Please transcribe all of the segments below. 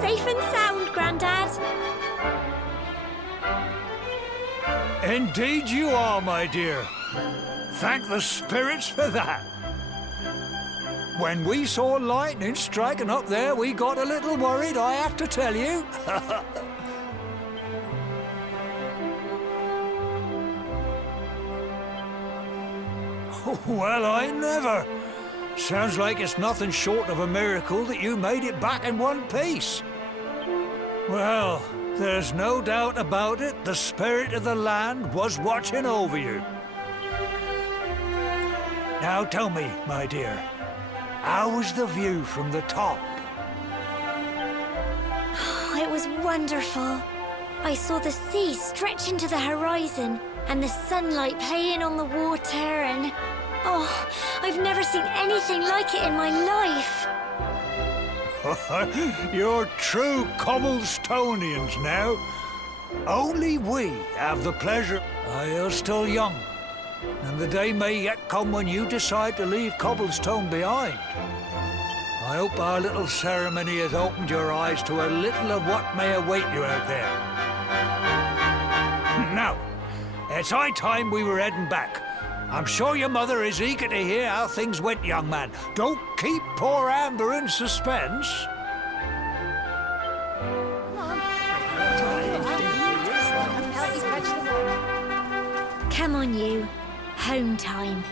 Safe and sound, Grandad. Indeed you are, my dear. Thank the spirits for that. When we saw lightning striking up there, we got a little worried, I have to tell you. Well, I never. Sounds like it's nothing short of a miracle that you made it back in one piece. Well, there's no doubt about it, the spirit of the land was watching over you. Now tell me, my dear, how was the view from the top? It was wonderful. I saw the sea stretch into the horizon and the sunlight playing on the water and... Oh, I've never seen anything like it in my life. You're true Cobblestonians now. Only we have the pleasure. You're still young, and the day may yet come when you decide to leave Cobblestone behind. I hope our little ceremony has opened your eyes to a little of what may await you out there. Now, it's high time we were heading back. I'm sure your mother is eager to hear how things went, young man. Don't keep poor Amber in suspense. Come on, you. Home time.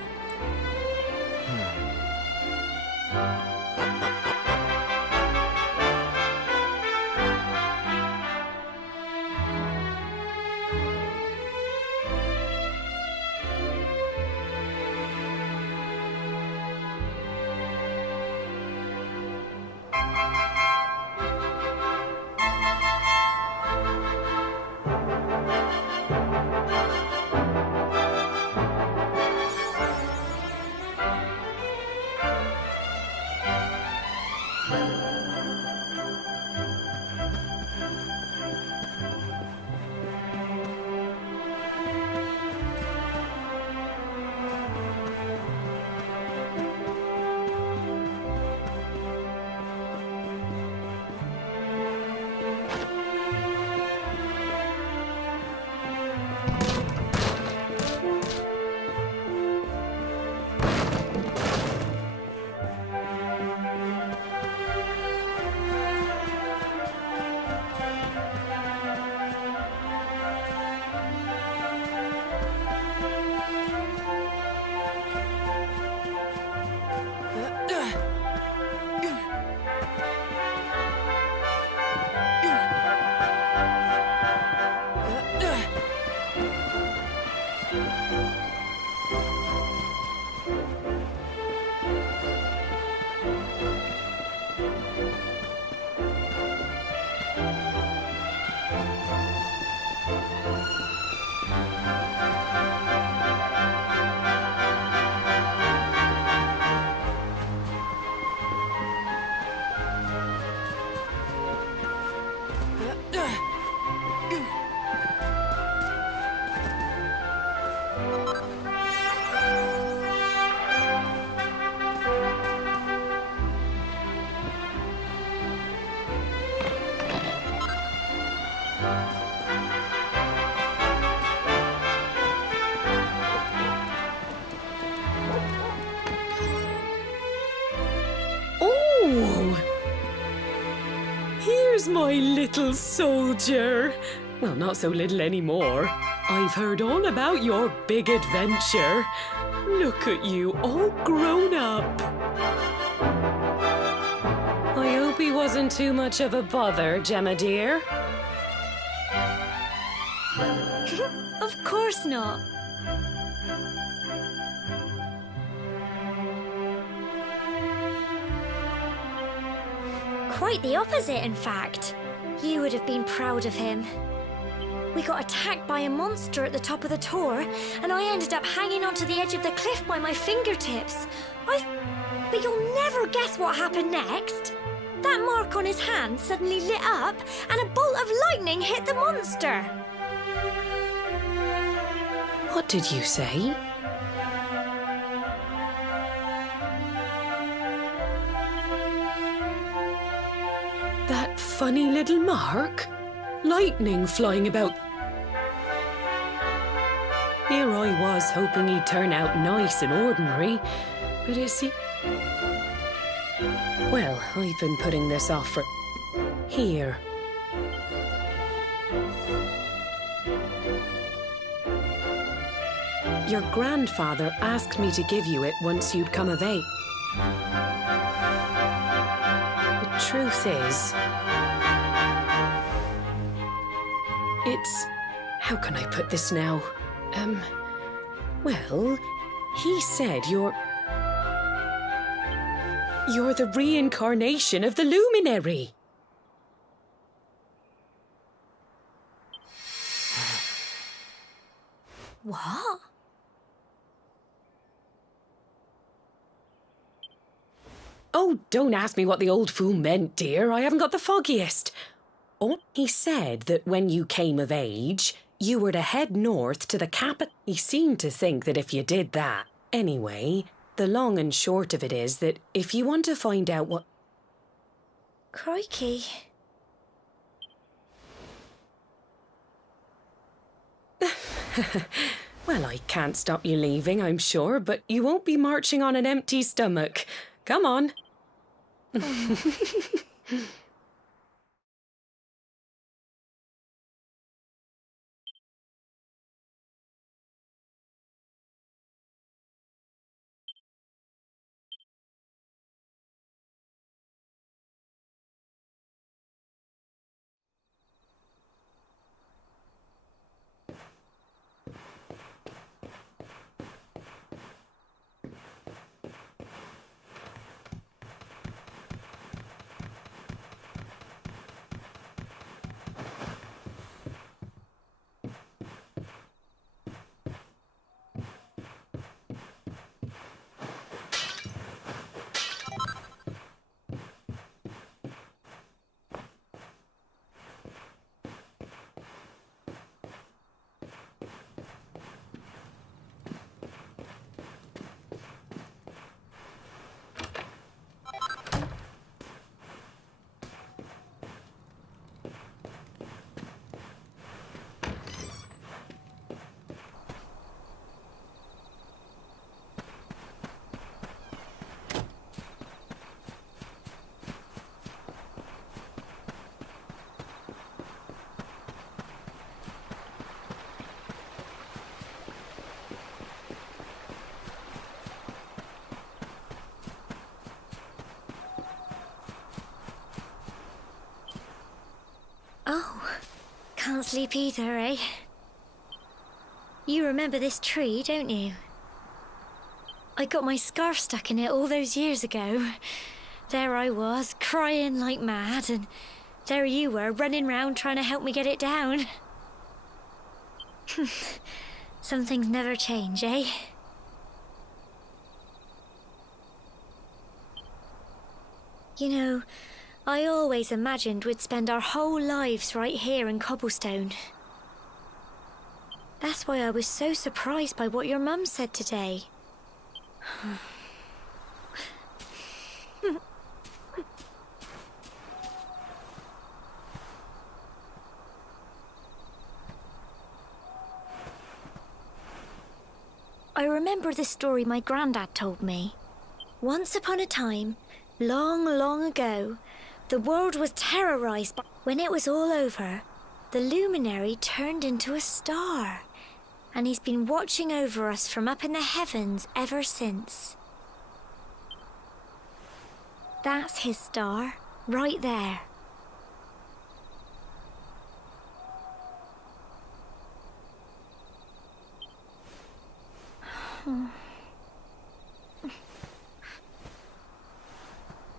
Here's my little soldier. Well, not so little anymore. I've heard all about your big adventure. Look at you, all grown up. I hope he wasn't too much of a bother, Gemma dear. Of course not. Quite the opposite, in fact. You would have been proud of him. We got attacked by a monster at the top of the tor, and I ended up hanging onto the edge of the cliff by my fingertips. But you'll never guess what happened next. That mark on his hand suddenly lit up, and a bolt of lightning hit the monster. What did you say? That funny little mark? Lightning flying about. Here I was hoping he'd turn out nice and ordinary, but is he? Well, I've been putting this off for... Here. Your grandfather asked me to give you it once you'd come of age. The truth is... It's... How can I put this now? Well, he said you're the reincarnation of the luminary. What? Oh, don't ask me what the old fool meant, dear. I haven't got the foggiest. Oh, he said that when you came of age, you were to head north to the capital. He seemed to think that if you did that. Anyway, the long and short of it is that if you want to find out what... Crikey. Well, I can't stop you leaving, I'm sure, but you won't be marching on an empty stomach. Come on. Oh, can't sleep either, eh? You remember this tree, don't you? I got my scarf stuck in it all those years ago. There I was, crying like mad, and there you were, running round trying to help me get it down. Some things never change, eh? You know, I always imagined we'd spend our whole lives right here in Cobblestone. That's why I was so surprised by what your mum said today. I remember the story my granddad told me. Once upon a time, long, long ago, the world was terrorized by... When it was all over, the luminary turned into a star. And he's been watching over us from up in the heavens ever since. That's his star, right there.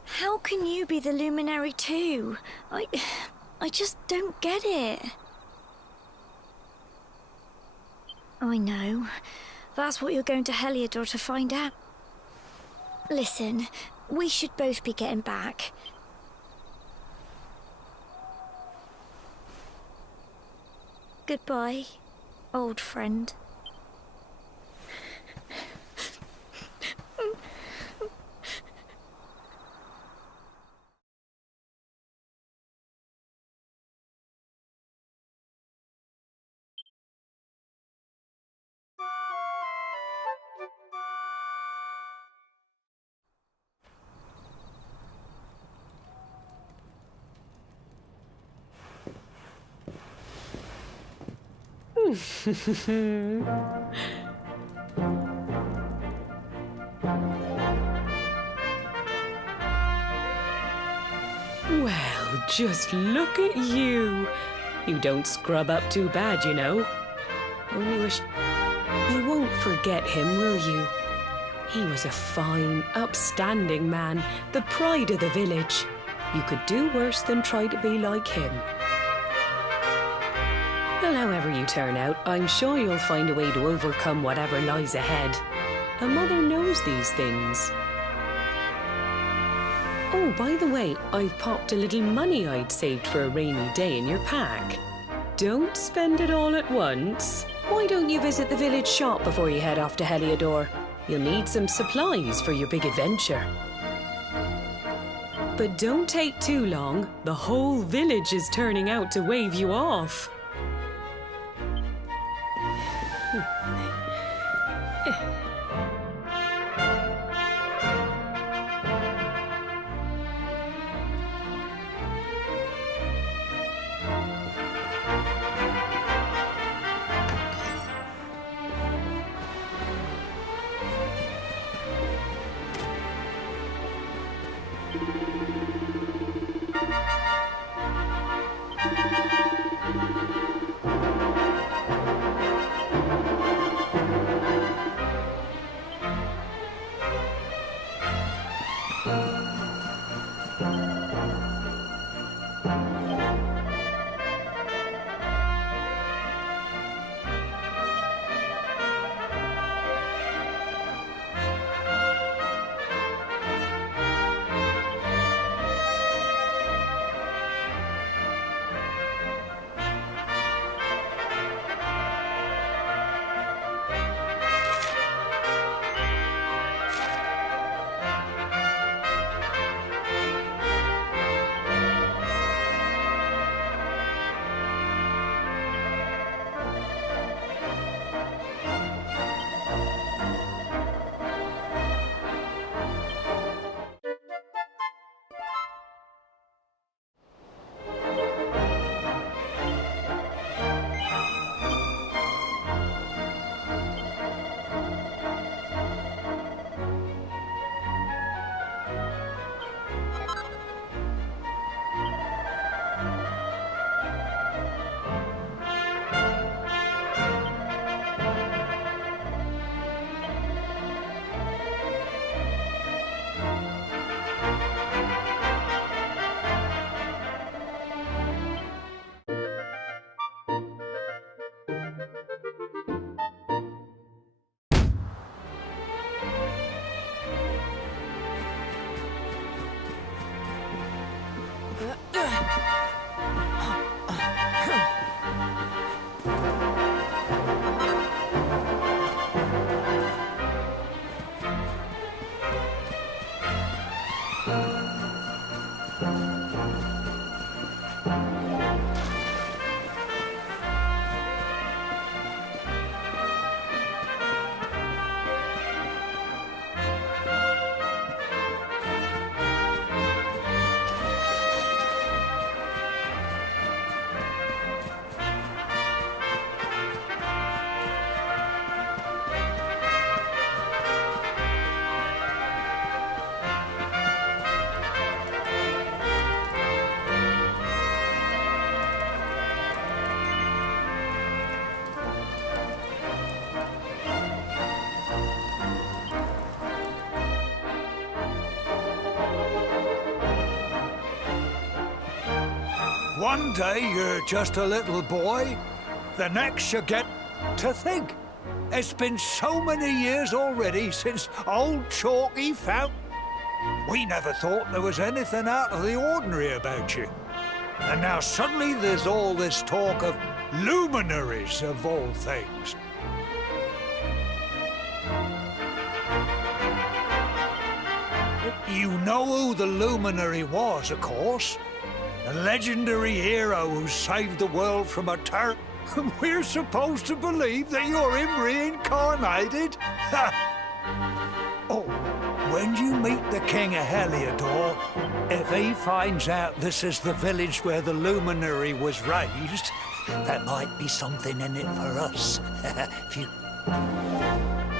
How can you be the luminary too? I just don't get it. I know. That's what you're going to Heliodor to find out. Listen, we should both be getting back. Goodbye, old friend. Well, just look at you. You don't scrub up too bad, you know. Only wish... You won't forget him, will you? He was a fine, upstanding man, the pride of the village. You could do worse than try to be like him. Well, however you turn out, I'm sure you'll find a way to overcome whatever lies ahead. A mother knows these things. Oh, by the way, I've popped a little money I'd saved for a rainy day in your pack. Don't spend it all at once. Why don't you visit the village shop before you head off to Heliodor? You'll need some supplies for your big adventure. But don't take too long. The whole village is turning out to wave you off. One day you're just a little boy, the next you get to think. It's been so many years already since old Chalky found... We never thought there was anything out of the ordinary about you. And now suddenly there's all this talk of luminaries of all things. You know who the luminary was, of course. A legendary hero who saved the world from a terrible... We're supposed to believe that you're him reincarnated? Oh, when you meet the King of Heliodor, if he finds out this is the village where the luminary was raised, there might be something in it for us. If you...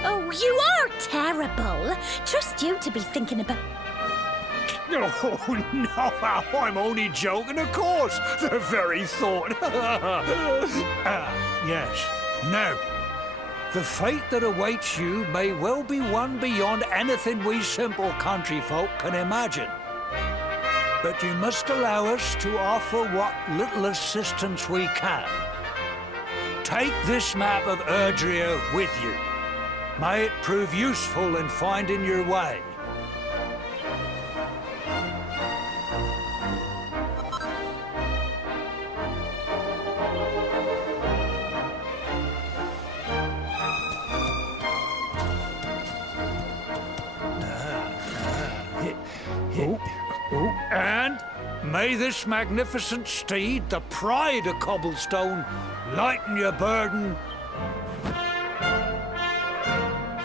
Oh, you are terrible. Trust you to be thinking about... Oh, no, I'm only joking, of course. The very thought. Yes. Now, the fate that awaits you may well be one beyond anything we simple country folk can imagine. But you must allow us to offer what little assistance we can. Take this map of Erdrea with you. May it prove useful in finding your way. And may this magnificent steed, the pride of Cobblestone, lighten your burden.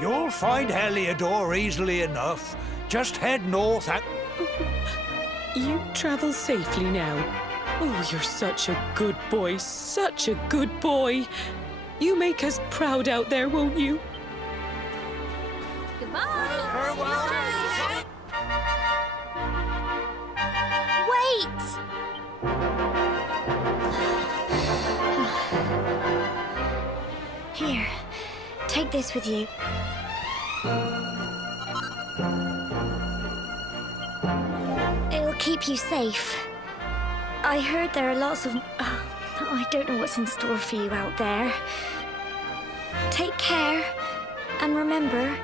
You'll find Heliodor easily enough. Just head north and... You travel safely now. Oh, you're such a good boy, such a good boy. You make us proud out there, won't you? Goodbye. Farewell. Wait! Here, take this with you. It'll keep you safe. I heard there are lots of... I don't know what's in store for you out there. Take care, and remember...